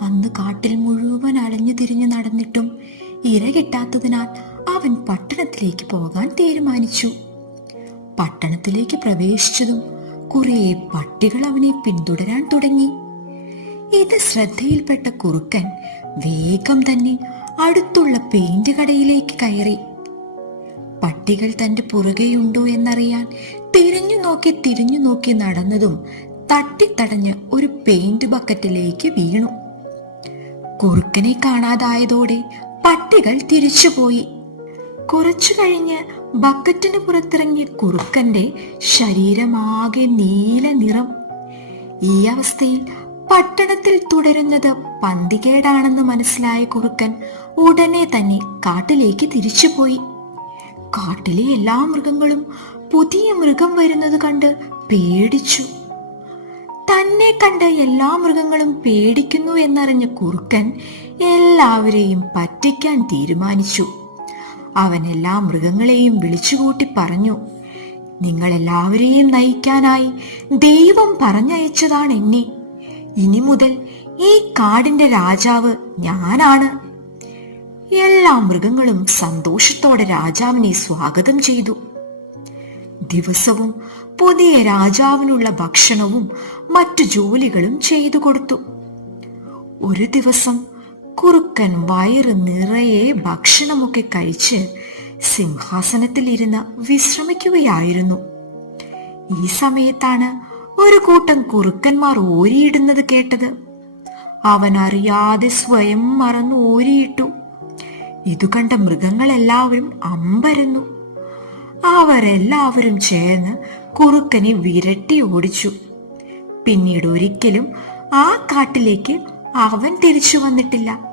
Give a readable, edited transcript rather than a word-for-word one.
അന്ന് കാട്ടിൽ മുഴുവൻ അലഞ്ഞു തിരിഞ്ഞു നടന്നിട്ടും ഇര കിട്ടാത്തതിനാൽ അവൻ പട്ടണത്തിലേക്ക് പോകാൻ തീരുമാനിച്ചു. പട്ടണത്തിലേക്ക് പ്രവേശിച്ചതും കുറെ പട്ടികൾ അവനെ പിന്തുടരാൻ തുടങ്ങി. ഇത് ശ്രദ്ധയിൽപ്പെട്ട കുറുക്കൻ വേഗം തന്നെ അടുത്തുള്ള പെയിന്റ് കടയിലേക്ക് കയറി. പട്ടികൾ തന്റെ പുറകെയുണ്ടോ എന്നറിയാൻ തിരിഞ്ഞു നോക്കി നടന്നതും തട്ടിത്തടഞ്ഞ് ഒരു പെയിന്റ് ബക്കറ്റിലേക്ക് വീണു. കുറുക്കനെ കാണാതായതോടെ പട്ടികൾ തിരിച്ചുപോയി. കുറച്ചു കഴിഞ്ഞ് ബക്കറ്റിന് പുറത്തിറങ്ങിയ കുറുക്കന്റെ ശരീരമാകെ നീല നിറം. ഈ അവസ്ഥയിൽ പട്ടണത്തിൽ തുടരുന്നത് പന്തികേടാണെന്ന് മനസ്സിലായ കുറുക്കൻ ഉടനെ തന്നെ കാട്ടിലേക്ക് തിരിച്ചുപോയി. കാട്ടിലെ എല്ലാ മൃഗങ്ങളും പുതിയ മൃഗം വരുന്നത് കണ്ട് പേടിച്ചു. തന്നെ കണ്ട എല്ലാ മൃഗങ്ങളും പേടിക്കുന്നു എന്നറിഞ്ഞ കുറുക്കൻ എല്ലാവരെയും പറ്റിക്കാൻ തീരുമാനിച്ചു. അവൻ എല്ലാ മൃഗങ്ങളെയും വിളിച്ചുകൂട്ടി പറഞ്ഞു, നിങ്ങളെല്ലാവരെയും നയിക്കാനായി ദൈവം പറഞ്ഞയച്ചതാണ് എന്നെ. ഇനി മുതൽ ഈ കാടിന്റെ രാജാവ് ഞാനാണ്. എല്ലാ മൃഗങ്ങളും സന്തോഷത്തോടെ രാജാവിനെ സ്വാഗതം ചെയ്തു. ദിവസവും പുതിയ രാജാവിനുള്ള ഭക്ഷണവും മറ്റു ജോലികളും ചെയ്തു കൊടുത്തു. ഒരു ദിവസം കുറുക്കൻ വയറ് നിറയെ ഭക്ഷണമൊക്കെ കഴിച്ച് സിംഹാസനത്തിലിരുന്ന് വിശ്രമിക്കുകയായിരുന്നു. ഈ സമയത്താണ് ഒരു കൂട്ടം കുറുക്കന്മാർ ഓരിയിടുന്നത് കേട്ടത്. അവൻ അറിയാതെ സ്വയം മറന്നു ഓരിയിട്ടു. ഇതു കണ്ട മൃഗങ്ങളെല്ലാവരും അമ്പരന്നു. അവരെല്ലാവരും ചേർന്ന് കുറുക്കനെ വിരട്ടി ഓടിച്ചു. പിന്നീട് ഒരിക്കലും ആ കാട്ടിലേക്ക് അവൻ തിരിച്ചു വന്നിട്ടില്ല.